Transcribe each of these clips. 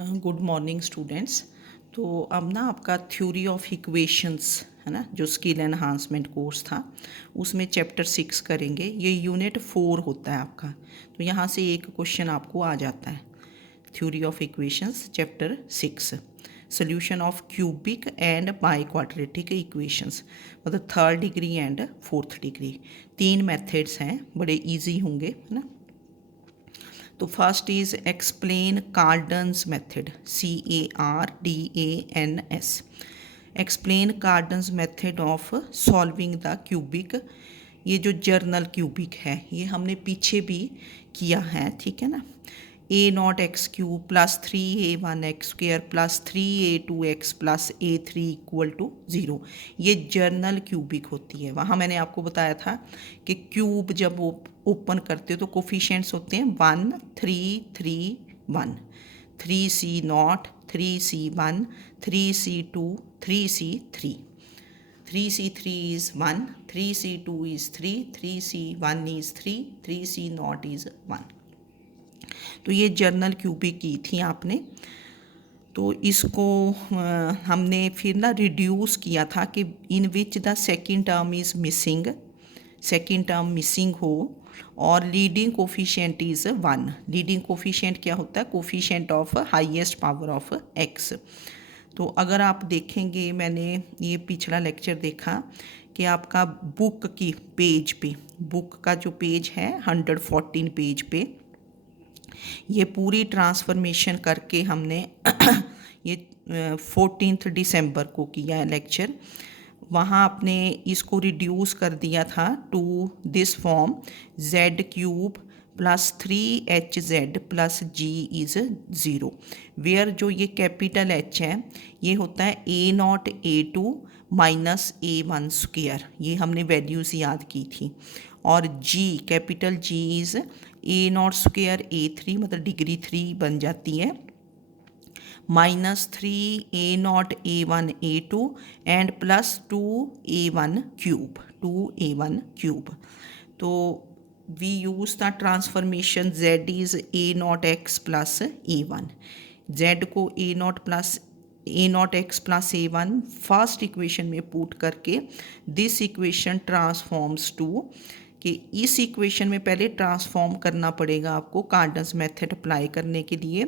Good morning students. तो अब ना आपका थ्योरी ऑफ इक्वेशंस है ना, जो स्किल एनहांसमेंट कोर्स था उसमें चैप्टर 6 करेंगे। ये यूनिट 4 होता है आपका। तो यहाँ से एक क्वेश्चन आपको आ जाता है। Theory of equations chapter 6, solution of cubic and biquadratic equations, मतलब third degree and fourth degree. 3 methods हैं, बड़े इजी होंगे है ना। तो first is explain Cardan's method, CARDANS। Explain Cardan's method of solving the cubic. ये जो journal cubic है ये हमने पीछे भी किया है, ठीक है ना। A0x³ plus 3A1x² plus 3A2x plus A3 equal to 0, ये जर्नल क्यूबिक होती है। वहाँ मैंने आपको बताया था कि क्यूब जब वो ओपन करते हो तो कोफिशिएंट्स होते हैं 1 3 3 1, 3C0 3C1 3C2 3C3। 3C3 is 1, 3C2 is 3, 3C1 is 3, 3C0 is 1। तो ये जर्नल क्यूबिक की थी आपने। तो इसको हमने फिर ना रिड्यूस किया था कि in which the second term is missing, second term missing हो और leading coefficient is 1। Leading coefficient क्या होता है? Coefficient of highest power of x। तो अगर आप देखेंगे, मैंने ये पिछला लेक्चर देखा कि आपका बुक की पेज पे, बुक का जो पेज है 114 पेज पे, ये पूरी ट्रांसफॉर्मेशन करके हमने ये 14 दिसंबर को किया है लेक्चर। वहाँ आपने इसको रिड्यूस कर दिया था to this form, z³ plus 3hz plus g is 0, where जो ये कैपिटल H है ये होता है A0 A2 माइनस A1², ये हमने वैल्यूज़ याद की थी। और G, capital G is A0² A3, मतलब डिग्री 3 बन जाती है, minus 3A0 A1 A2 and plus 2A1³। तो we use the transformation z is A0x plus A1। z को A0x plus A1 first equation में पुट करके दिस इक्वेशन ट्रांसफॉर्म्स टू, कि इस इक्वेशन में पहले ट्रांसफॉर्म करना पड़ेगा आपको कार्डन्स मेथड अप्लाई करने के लिए,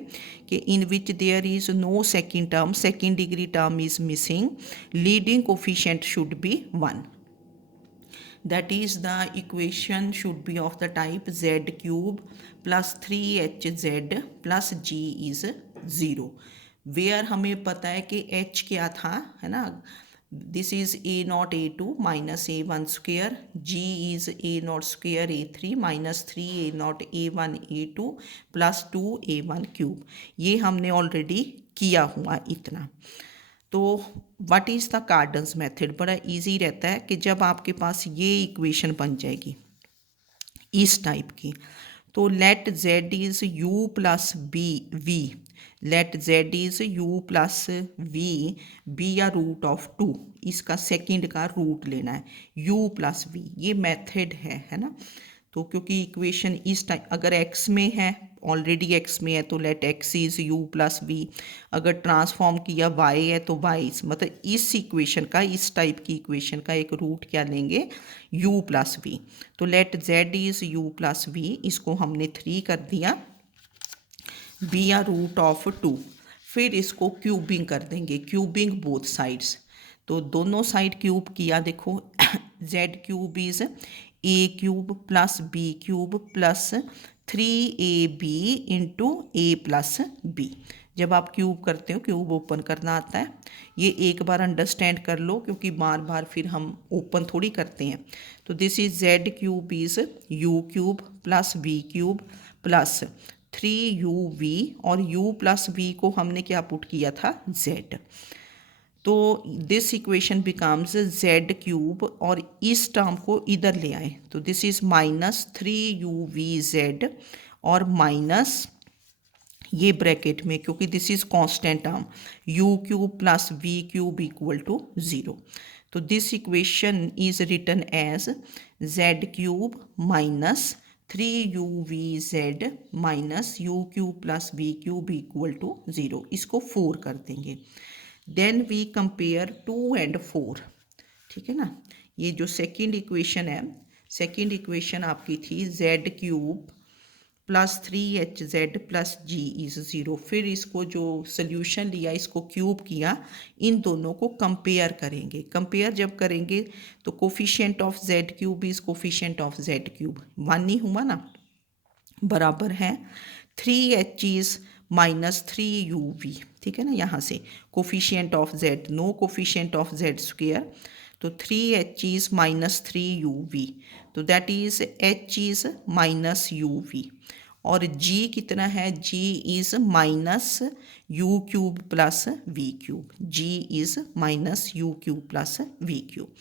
कि in which there is no second term, second degree term is missing, leading coefficient should be 1। that is the equation should be of the type z³ plus 3hz plus g is 0, where हमें पता है कि h क्या था, है ना। This is A0 A2 minus A1², g is A0² A3 minus 3A0 A1 A2 plus 2A1³। ये हमने ऑलरेडी किया हुआ इतना। तो what is the Cardan's method? बड़ा इजी रहता है कि जब आपके पास ये इक्वेशन बन जाएगी इस टाइप की, तो let z is u plus be v, let z is u plus v be या रूट ऑफ 2, इसका सेकंड का रूट लेना है u प्लस वी, ये मेथड है ना। तो क्योंकि इक्वेशन इस टाइप, अगर x में है, ऑलरेडी x में है, तो let x is u plus v. अगर ट्रांसफॉर्म किया y है तो y, मतलब इस इक्वेशन का, इस टाइप की इक्वेशन का एक रूट क्या लेंगे? u plus v. तो let z is u plus v, इसको हमने 3 कर दिया, बी या रूट ऑफ 2। फिर इसको क्यूबिंग कर देंगे, क्यूबिंग बोथ साइड्स। तो दोनों साइड क्यूब किया, देखो z³ is A³ plus B³ plus 3AB into A plus B। जब आप क्यूब करते हो, क्यूब ओपन करना आता है, ये एक बार अंडरस्टैंड कर लो, क्योंकि बार बार फिर हम ओपन थोड़ी करते हैं। तो this is z³ is U³ plus V³ plus 3UV, और U प्लस V को हमने क्या पुट किया था? Z। तो दिस इक्वेशन बिकम्स z³, और इस टर्म को इधर ले आए, तो दिस इज माइनस 3UVZ, और माइनस ये ब्रैकेट में, क्योंकि this is constant term, U³ plus V³ equal to 0। तो this equation is written as z³ minus 3uv(z) minus u cube plus v cube equal to 0, इसको 4 कर देंगे। Then we compare 2 and 4, ठीक है ना। ये जो सेकंड इक्वेशन है, सेकंड इक्वेशन आपकी थी z³ plus 3hz plus g is 0। फिर इसको जो सोल्यूशन लिया इसको क्यूब किया, इन दोनों को कंपेयर करेंगे। कंपेयर जब करेंगे तो coefficient of z³ is coefficient of z³ 1 ही हुआ ना, बराबर है 3h माइनस 3uv, ठीक है ना। यहाँ से coefficient of z, no coefficient of z², तो 3h माइनस 3uv, तो that is h minus uv। और g कितना है, g is minus u cube plus v cube, g is minus u cube plus v cube.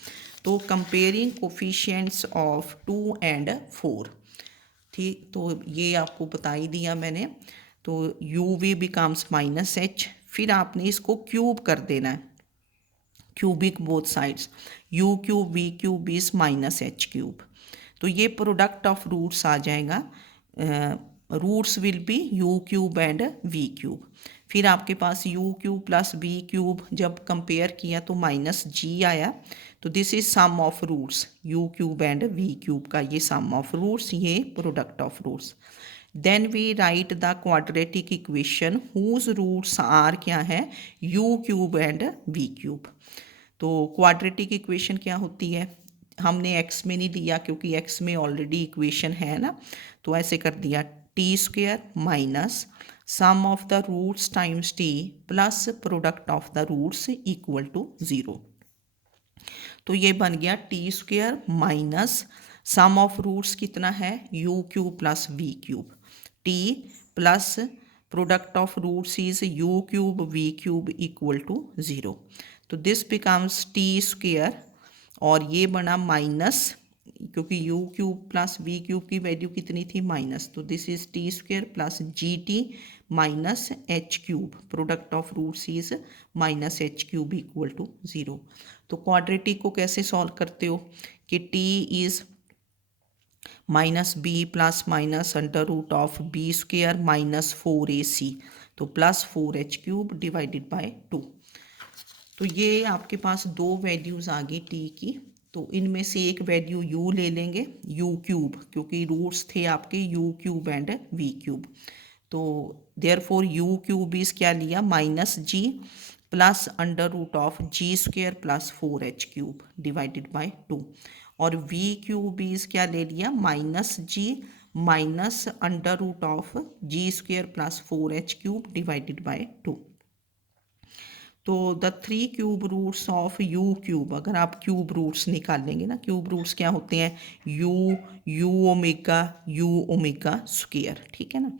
तो comparing coefficients of 2 and 4, ठीक, तो ये आपको बता ही दिया मैंने। तो u v becomes minus h, फिर आपने इसको क्यूब कर देना है, cubic both sides, u cube v cube is minus h cube. तो ये प्रोडक्ट ऑफ रूट्स आ जाएगा, roots will be u cube and v cube. फिर आपके पास u cube plus v cube जब कंपेयर किया तो माइनस जी आया, तो this is sum of roots, u cube and v cube का ये सम ऑफ रूट्स, ये product of roots. Then we write the quadratic equation whose roots are क्या है, u cube and v cube. तो quadratic equation क्या होती है, हमने एक्स में नहीं लिया क्योंकि एक्स में ऑलरेडी इक्वेशन है ना, तो ऐसे कर दिया t² minus sum of the roots times t plus product of the roots equal to 0। तो ये बन गया t² minus sum of roots कितना है, u cube plus v cube, t plus product of roots is u cube v cube equal to 0। तो this becomes t², और ये बना माइनस, क्योंकि u cube plus v cube की value कितनी थी, माइनस, तो this is t² plus gt minus h cube, product of roots is minus h cube equal to 0। तो क्वाड्रेटिक को कैसे सॉल्व करते हो कि t is minus b plus minus under root of b² minus 4ac, तो plus 4h³ divided by 2। तो ये आपके पास दो वैल्यूज़ आ गई t की, तो इनमें से एक वैल्यू u ले लेंगे, u क्यूब, क्योंकि रूट्स थे आपके u cube and v cube. तो देयरफॉर u क्यूब इज क्या लिया, minus g plus under root of g² plus 4h³ divided by 2। और v क्यूब इज क्या ले लिया, minus g minus under root of g² plus 4h³ divided by 2। तो the 3 cube roots of u cube, अगर आप cube roots निकालेंगे ना, cube roots क्या होते हैं, यू ओमेगा स्क्वायर, ठीक है ना।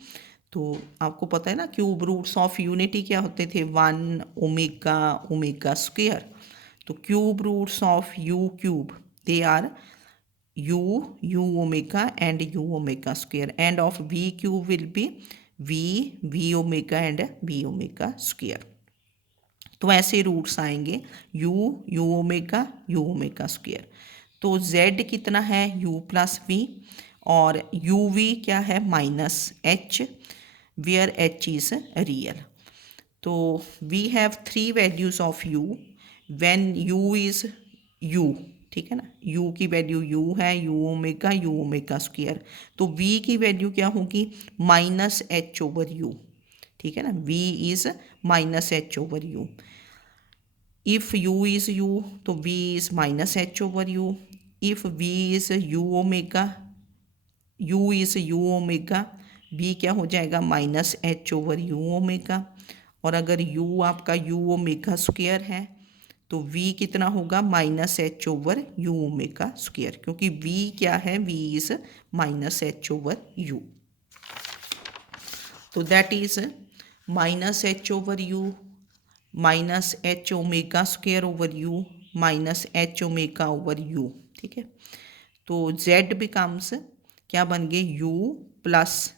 तो आपको पता है ना क्यूब रूट्स ऑफ यूनिटी क्या होते थे, 1 ओमेगा स्क्वायर। तो cube roots of u cube they are u omega and u omega square, and of v cube will be v omega and v omega square. तो ऐसे roots आएंगे u omega square. तो z कितना है, u plus v, और u v क्या है, minus h, where h is real. तो we have 3 values of u when u is u, ठीक है ना, u की वैल्यू u है, यू ओमेगा स्क्वायर। तो v की वैल्यू क्या होगी, माइनस h ओवर u, ठीक है ना, v is minus h over u। If u is u, तो v is minus h over u। If v is u omega, u is u omega, v क्या हो जाएगा, minus h over u omega. और अगर u आपका u omega square है तो v कितना होगा, minus h over u omega square, क्योंकि v क्या है, v is minus h over u। तो that is minus h over u minus h omega square over u minus h omega over u, ठीक है। तो z becomes क्या बन गए, u प्लस,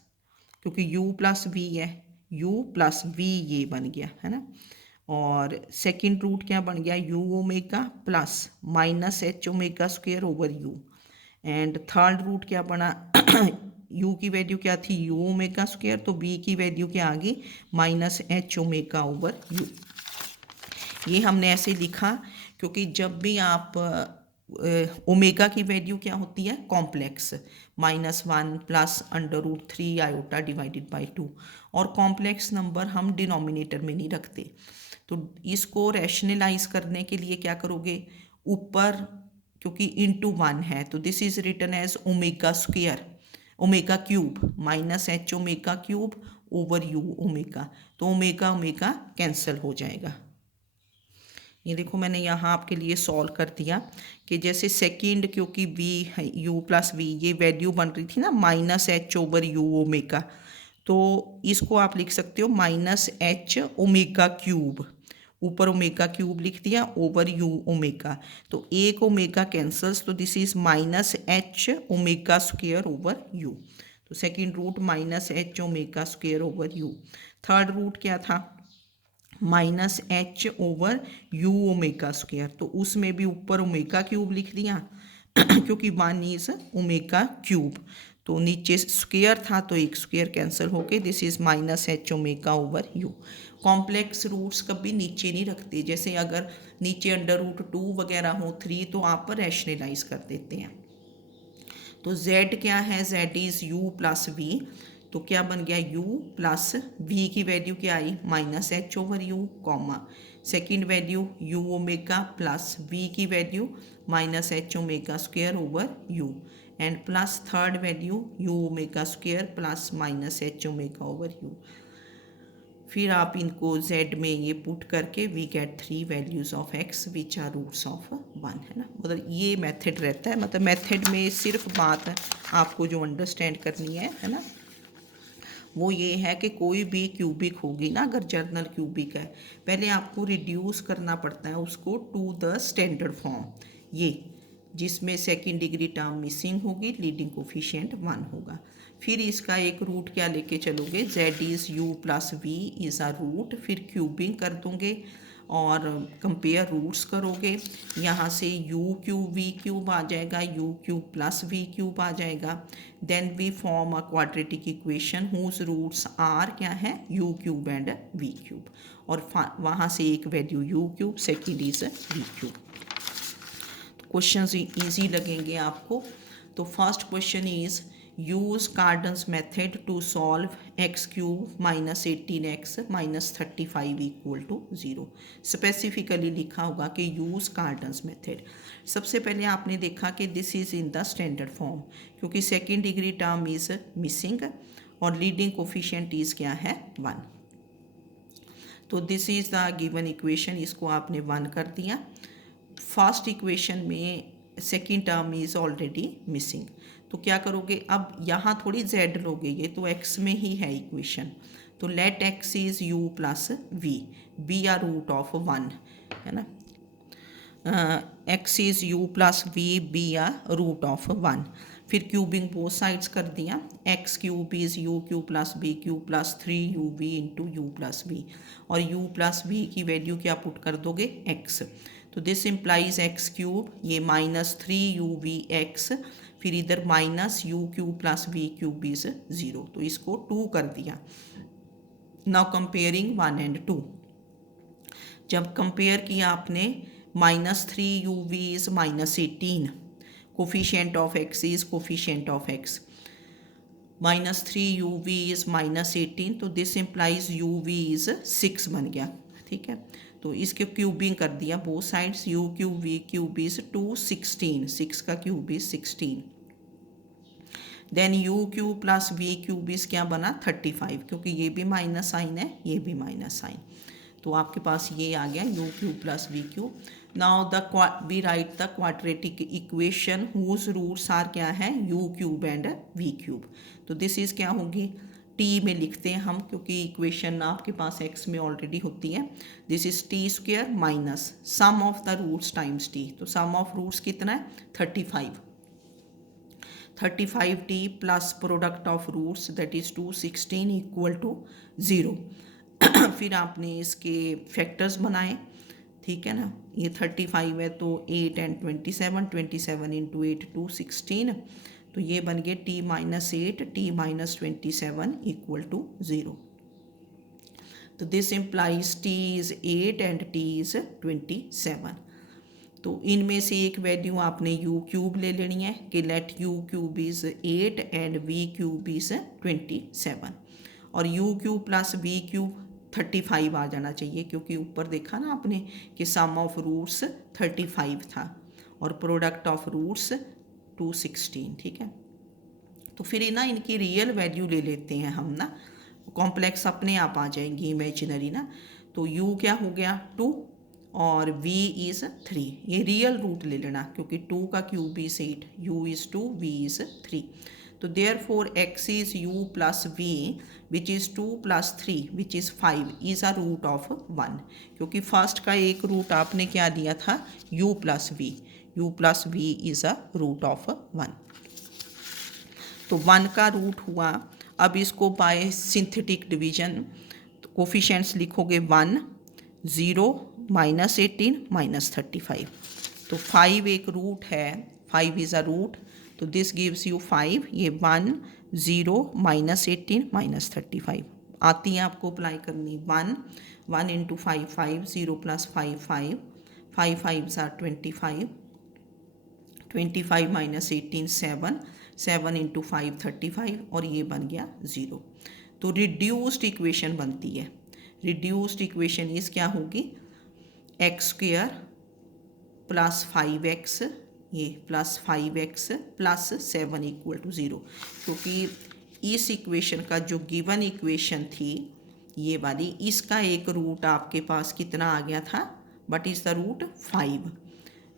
क्योंकि u प्लस v है, u प्लस v ये बन गया है ना। और सेकंड रूट क्या बन गया, u omega plus minus h omega square over u। And third root क्या बना, u की वैल्यू क्या थी u ओमेगा स्क्वायर, तो v की वैल्यू क्या आ गई minus h omega over u। ये हमने ऐसे लिखा क्योंकि जब भी आप ओमेगा की वैल्यू क्या होती है complex, -1 plus √3 iota divided by 2, और कॉम्प्लेक्स नंबर हम डिनोमिनेटर में नहीं रखते। तो इसको रैशनलाइज करने के लिए क्या करोगे, ऊपर क्योंकि इनटू 1 है तो this is written as omega square omega cube minus h omega cube over u omega, तो ओमेगा ओमेगा कैंसिल हो जाएगा। ये देखो मैंने यहाँ आपके लिए सॉल्व कर दिया कि जैसे सेकंड क्योंकि v है u प्लस वी, ये वैल्यू बन रही थी ना minus h over u omega, तो इसको आप लिख सकते हो माइनस एच ओमेगा क्यूब, ऊपर ओमेगा क्यूब लिख दिया ओवर यू ओमेगा, तो एक ओमेगा कैंसल्स, तो this is minus h omega square over u. तो second root minus h omega square over u. Third root क्या था minus h over u omega square, तो उसमें भी ऊपर ओमेगा क्यूब लिख दिया क्योंकि 1 इज ओमेगा क्यूब, तो नीचे स्क्वेयर था तो एक स्क्वेयर कैंसिल होके this is minus h omega over u. Complex roots कभी नीचे नहीं रखते, जैसे अगर नीचे √2 वगैरह हो 3 तो आप रैशनलाइज कर देते हैं। तो z क्या है, z is u plus v, तो क्या बन गया u प्लस v की वैल्यू क्या आई minus h over u comma, second value u omega plus v की value minus h omega square over u, and plus third value u omega square plus minus h omega over u। फिर आप इनको z में ये put करके we get 3 values of x which are roots of 1, है ना। मतलब ये मेथड रहता है, मतलब मेथड में सिर्फ बात आपको जो अंडरस्टैंड करनी है ना, वो ये है कि कोई भी क्यूबिक होगी ना, अगर जर्नल क्यूबिक है पहले आपको रिड्यूस करना पड़ता है उसको टू द स्टैंडर्ड फॉर्म, ये जिसमें सेकंड डिग्री टर्म मिसिंग होगी, लीडिंग कोफिशिएंट 1 होगा। फिर इसका एक रूट क्या लेके चलोगे, z is u plus v is a root, फिर क्यूबिंग कर दोगे और कंपेयर रूट्स करोगे, यहाँ से u क्यूब v क्यूब आ जाएगा, u cube plus v cube आ जाएगा, then we form a quadratic equation whose roots are क्या है u cube and v cube, और वहाँ से एक value u cube, second is v cube. Questions easy लगेंगे आपको। तो first question is use Cardan's method to solve x cube minus 18x minus 35 equal to 0। Specifically लिखा होगा कि यूज कार्डन्स मेथड। सबसे पहले आपने देखा कि this is in the standard form, क्योंकि second degree term is missing और लीडिंग कोफिशिएंट इज क्या है 1। तो this is the given equation, इसको आपने 1 कर दिया। फर्स्ट इक्वेशन में second term is already missing, तो क्या करोगे, अब यहाँ थोड़ी z लोगे, ये तो x में ही है इक्वेशन, तो let x is u plus v be are root of 1, है ना, x is u plus v be are root of 1। फिर क्यूबिंग बोथ साइड्स कर दिया, x cube is u cube plus b cube plus 3uv into u plus v, और u plus v की value क्या put कर दोगे x, तो this implies x cube, ये माइनस 3uv(x), फिर इधर minus u cube plus v cube is 0, तो इसको 2 कर दिया। नाउ कंपेयरिंग 1 एंड 2, जब कंपेयर किया आपने minus 3uv is minus 18, coefficient of x is coefficient of x, minus 3uv is minus 18, तो दिस इम्प्लाइज uv इज 6 बन गया, ठीक है। तो इसके क्यूबिंग कर दिया both sides, u cube v cube is 216, 6 का cube is 16, then u cube plus v cube is क्या बना 35, क्योंकि ये भी माइनस साइन है ये भी माइनस साइन, तो आपके पास ये आ गया u cube plus v cube. Now we write the quadratic equation whose roots are क्या है u cube and v cube, तो दिस इज क्या होगी t में लिखते हैं हम, क्योंकि इक्वेशन आपके पास x में ऑलरेडी होती है, this is t square minus sum of the roots times t, तो सम ऑफ रूट्स कितना है 35, 35t plus product of roots that is 216 equal to 0। फिर आपने इसके फैक्टर्स बनाए, ठीक है ना, ये 35 है तो 8 एंड 27, 27 इंटू 8 216, तो ये बन गए t-8 t-27 इक्वल टू 0। तो this implies t is 8 and t is 27। तो इनमें से एक वैल्यू आपने u क्यूब ले लेनी है कि let u cube is 8 and v cube is 27, और u cube plus v cube 35 आ जाना चाहिए, क्योंकि ऊपर देखा ना आपने कि सम ऑफ रूट्स 35 था और प्रोडक्ट ऑफ रूट्स 216। ठीक है, तो फिर ना इनकी रियल वैल्यू ले लेते हैं हम ना, कॉम्प्लेक्स अपने आप आ जाएंगी इमेजिनरी ना। तो u क्या हो गया 2 और v इज़ 3, ये रियल रूट ले लेना क्योंकि 2 का cube is 8, u is 2 v is 3। तो therefore x is u plus v which is 2 plus 3 which is 5 is a root of 1, क्योंकि फर्स्ट का एक रूट आपने क्या दिया था u plus v is a root of 1। तो 1 का रूट हुआ। अब इसको बाय सिंथेटिक डिवीजन कोफिशिएंट्स लिखोगे 1, 0, -18, -35। तो 5 एक रूट है, 5 इज़ अ रूट, तो दिस गिव्स यू 5। ये 1, 0, -18, -35 आती है आपको अप्लाई करनी। 1 into 5 5, 0 plus 5 5, 5 5 are 25, 25 minus 18 7, 7 into 5 35, और ये बन गया 0। तो रिड्यूस्ड इक्वेशन बनती है। रिड्यूस्ड इक्वेशन इस क्या होगी x² प्लस 5x, ये plus 5x plus 7 equal to 0, क्योंकि इस इक्वेशन का जो गिवन इक्वेशन थी ये वाली, इसका एक रूट आपके पास कितना आ गया था, बट इज़ द रूट 5।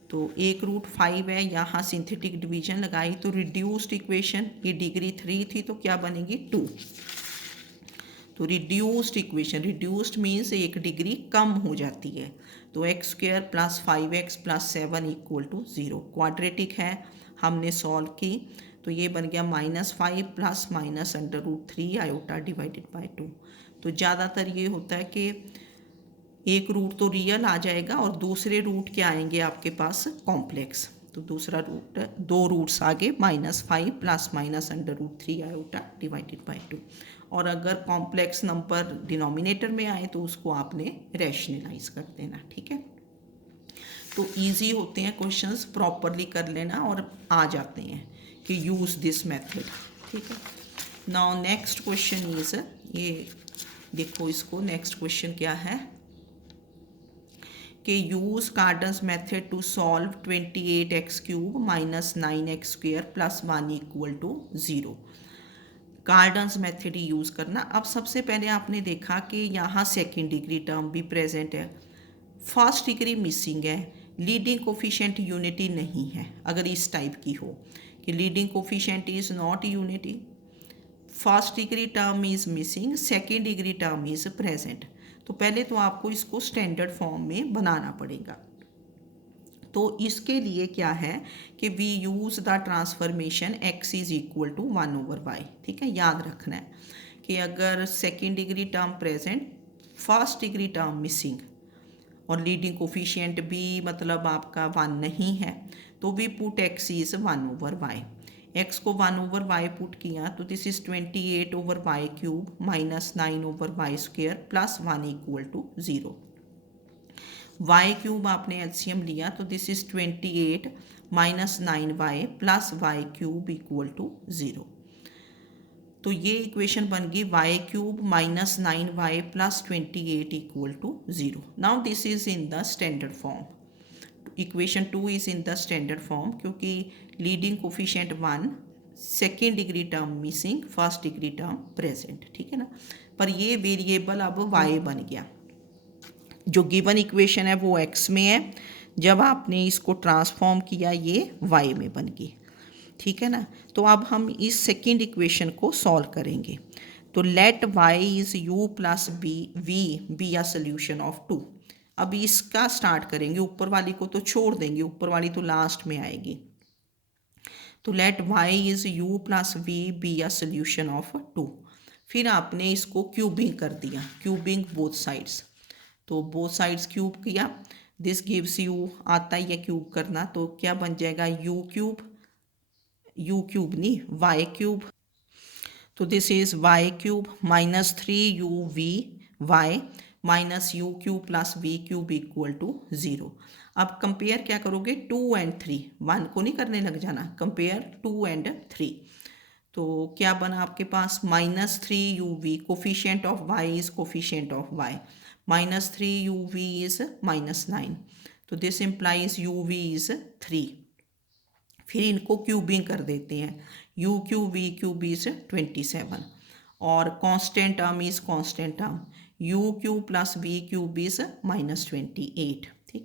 तो एक रूट 5 है, यहाँ सिंथेटिक डिवीजन लगाई तो रिड्यूस्ड इक्वेशन, ये डिग्री 3 थी तो क्या बनेगी 2। तो रिड्यूस्ड इक्वेशन, रिड्यूस्ड मीन्स एक डिग्री कम हो जाती है। तो x² plus 5x plus 7 equal to 0 quadratic है, हमने सॉल्व की तो ये बन गया -5 plus minus √3 iota divided by 2। तो ज़्यादातर ये होता है कि एक रूट तो रियल आ जाएगा और दूसरे रूट क्या आएंगे आपके पास कॉम्प्लेक्स। तो दूसरा रूट, 2 रूट्स आगे -5 plus minus √3 iota divided by 2, और अगर कॉम्प्लेक्स नंबर डिनोमिनेटर में आए तो उसको आपने रैशनलाइज कर देना। ठीक है, तो इजी होते हैं क्वेश्चंस, प्रॉपरली कर लेना और आ जाते हैं कि यूज़ दिस मेथड। ठीक है, नाउ नेक्स्ट क्वेश्चन इज, ये देखो इसको, नेक्स्ट क्वेश्चन क्या है कि use Cardan's method to solve 28x³ minus 9x² plus 1 equal to 0। Cardan's method ही यूज़ करना। अब सबसे पहले आपने देखा कि यहाँ सेकेंड डिग्री टर्म भी प्रेजेंट है, फर्स्ट डिग्री मिसिंग है, लीडिंग कोफिशिएंट यूनिटी नहीं है। अगर इस टाइप की हो कि leading coefficient is not unity, first degree term is missing, second degree term is present, तो पहले तो आपको इसको स्टैंडर्ड फॉर्म में बनाना पड़ेगा। तो इसके लिए क्या है कि we use the transformation x is equal to 1/y। ठीक है, याद रखना है कि अगर second degree term present, first degree term missing और लीडिंग कोफिशिएंट भी मतलब आपका 1 नहीं है, तो we put x is 1/y। x को 1/y पुट किया तो this is 28/y³ minus 9/y² plus 1 equal to 0। y³ आपने एलसीएम लिया तो this is 28 minus 9y plus y³ equal to 0। तो ये इक्वेशन बन गई y³ minus 9y plus 28 equal to 0। Now this is in the standard form, equation 2 is in the standard form, क्योंकि leading coefficient 1, second degree term missing, first degree term present. ठीक है ना, पर ये वेरिएबल अब y बन गया। जो गिवन इक्वेशन है वो x में है, जब आपने इसको ट्रांसफॉर्म किया ये y में बन गई। ठीक है ना, तो अब हम इस सेकेंड इक्वेशन को सॉल्व करेंगे। तो let y is u plus v be a solution of 2। अब इसका स्टार्ट करेंगे, ऊपर वाली को तो छोड़ देंगे, ऊपर वाली तो लास्ट में आएगी। तो let y is u plus v be a solution of 2। फिर आपने इसको क्यूबिंग कर दिया, क्यूबिंग बोथ साइड्स, तो बोथ साइड्स क्यूब किया, दिस गिव्स यू, आता ही है क्यूब करना, तो क्या बन जाएगा u³ यू क्यूब नहीं वाई क्यूब, तो this is y cube minus 3uv(y) minus u cube plus v cube equal to 0। अब कंपेयर क्या करोगे 2 एंड 3, 1 को नहीं करने लग जाना, कंपेयर 2 एंड 3। तो क्या बना आपके पास minus 3uv, coefficient of y is coefficient of y, minus 3uv is minus 9, तो दिस इम्प्लाइज uv इज 3। फिर इनको क्यूबिंग कर देते हैं, u cube v cube is 27 और constant term is constant term, u cube plus v cube is minus 28। ठीक है,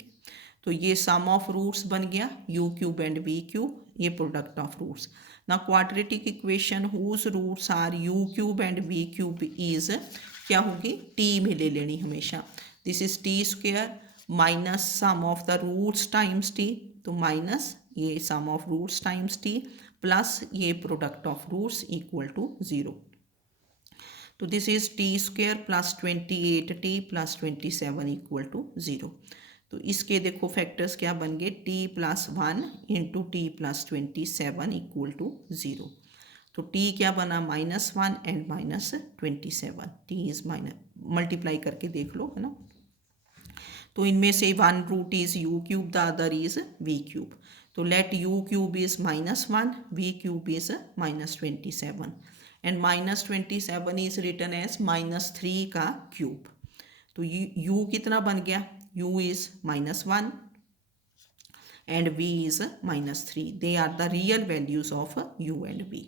तो ये सम ऑफ रूट्स बन गया u cube and v cube, ये प्रोडक्ट ऑफ रूट्स। ना quadratic equation whose roots are u cube and v cube is क्या होगी, टी में ले लेनी हमेशा, this is t square minus sum of the roots times t, तो minus ये sum of roots times t plus ये product of roots equal to 0। तो this is t square plus 28t plus 27 equal to 0। तो इसके देखो factors क्या बन गए, t plus 1 into t plus 27 equal to 0। तो t क्या बना -1 and -27, t is minus, multiply करके देख लो है ना। तो इनमें से one root is u cube, the other is v cube, तो let u cube is -1, v cube is -27 and -27 is written as -3 का क्यूब। तो u कितना बन गया, u is -1 and v is -3, they are the real values of u and v।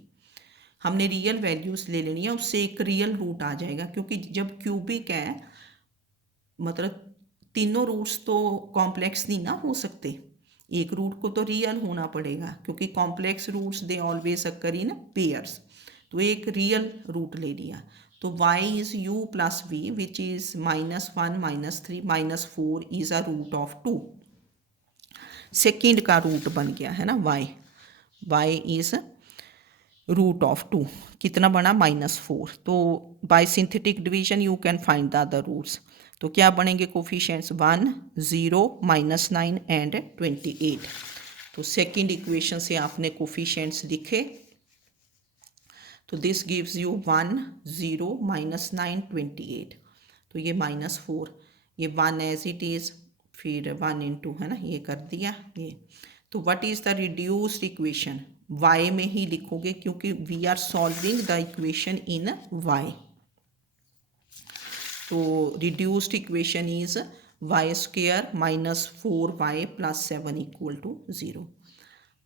हमने real values ले लेनी है, उससे एक रियल रूट आ जाएगा, क्योंकि जब क्यूबिक है मतलब तीनों रूट्स तो कॉम्प्लेक्स नहीं ना हो सकते, एक रूट को तो रियल होना पड़ेगा, क्योंकि complex roots they always occur in pairs. तो एक रियल रूट ले लिया, तो y is u plus v which is -1 -3 -4 is a root of 2, second का रूट बन गया है ना y इज रूट ऑफ 2, कितना बना -4। तो by synthetic division you can find the other roots, तो क्या बनेंगे कोफिशिएंट्स 1 0 -9 एंड 28। तो सेकंड इक्वेशन से आपने कोफिशिएंट्स लिखे, तो दिस गिव्स यू 1 0 -9 28, तो ये -4, ये 1 एज इट इज़, फिर 1 इंटू है ना ये कर दिया ये। तो what is the reduced equation, y में ही लिखोगे क्योंकि we are solving the equation in y। तो reduced equation is y square -4y plus 7 equal to 0।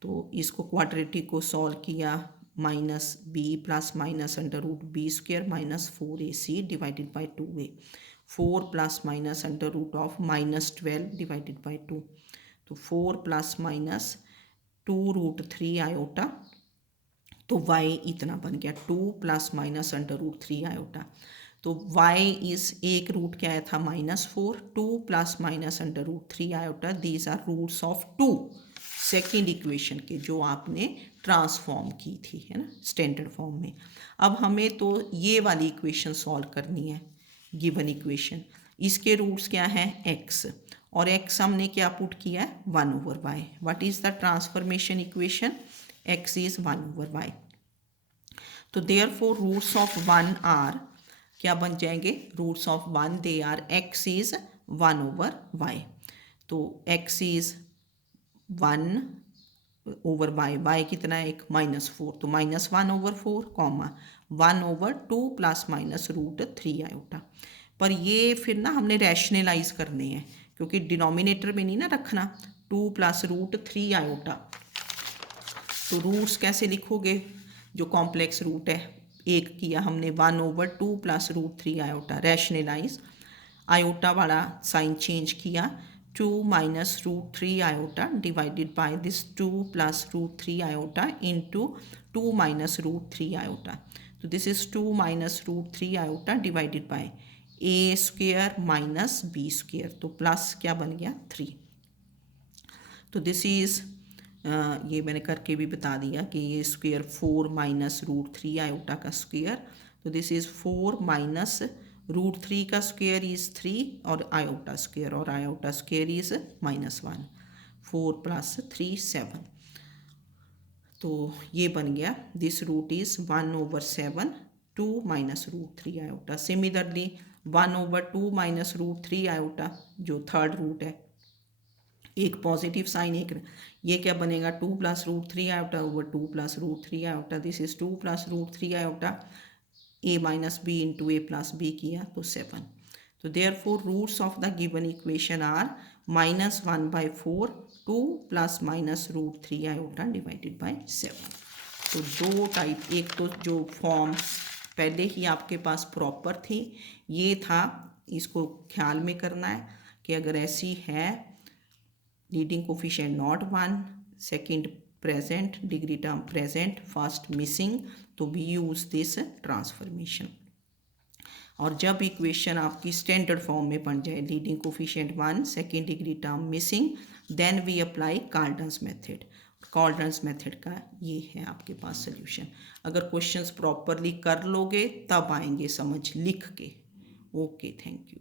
तो इसको क्वाड्रेटिक को सॉल्व किया, -b plus minus under root b square -4ac divided by 2a, 4 plus minus under root of -12 divided by 2, तो 4 plus minus 2√3 iota, तो y इतना बन गया 2 plus minus under root 3 iota. तो y इस एक रूट क्या आया था -4, 2 plus minus under root 3 iota, these are roots of 2 second equation के, जो आपने ट्रांसफॉर्म की थी है ना स्टैंडर्ड फॉर्म में। अब हमें तो ये वाली इक्वेशन सॉल्व करनी है, गिवन इक्वेशन, इसके रूट्स क्या हैं x, और x हमने क्या पुट किया है 1/y। What is the transformation equation, x is 1/y। तो देयरफॉर रूट्स ऑफ 1 आर क्या बन जाएंगे, roots of 1 they are x is 1/y, तो x इज 1/y, y कितना है एक -4, तो -1/4 कॉमा 1/2 प्लस माइनस √3 आयोटा। पर ये फिर ना हमने रैशनलाइज करने हैं, क्योंकि डिनोमिनेटर में नहीं ना रखना, 2 प्लस √3 आयोटा। तो रूट्स कैसे लिखोगे, जो कॉम्प्लेक्स रूट है एक किया हमने 1/2 प्लस √3 आयोटा, रैशनलाइज, आयोटा वाला साइन चेंज किया, 2 minus √3 iota divided by this 2 plus √3 iota into 2 minus √3 iota. तो this is 2 minus √3 iota divided by a square minus b square, तो प्लस क्या बन गया 3। तो दिस इज ये मैंने करके भी बता दिया कि ये स्क्वेयर 4 माइनस √3 आयोटा का स्क्वेयर, तो दिस इज 4 माइनस √3 का स्क्वेयर इज 3 और आयोटा स्क्वेयर इज -1, 4 प्लस 3 7। तो ये बन गया this root is 1/7 2 minus root 3 iota. Similarly 1/2 minus root 3 iota जो थर्ड रूट है, एक पॉजिटिव साइन एक, ये क्या बनेगा 2 plus root 3 iota over 2 plus root 3 iota. This is 2 plus root 3 iota. A minus b into a plus b किया तो 7। तो there four roots of the given equation are -1/4 2 plus minus root 3 iota divided by 7। तो दो type, एक तो जो form पहले ही आपके पास प्रॉपर थी, ये था, इसको ख्याल में करना है कि अगर ऐसी है leading coefficient not 1, second present, degree term present, first missing, तो वी यूज दिस ट्रांसफॉर्मेशन। और जब इक्वेशन आपकी स्टैंडर्ड फॉर्म में बन जाए leading coefficient 1, second degree term missing, then we apply Cardan's method. Cardan's method का ये है आपके पास सोल्यूशन। अगर क्वेश्चंस प्रॉपरली कर लोगे तब आएंगे समझ लिख के। Okay, thank you.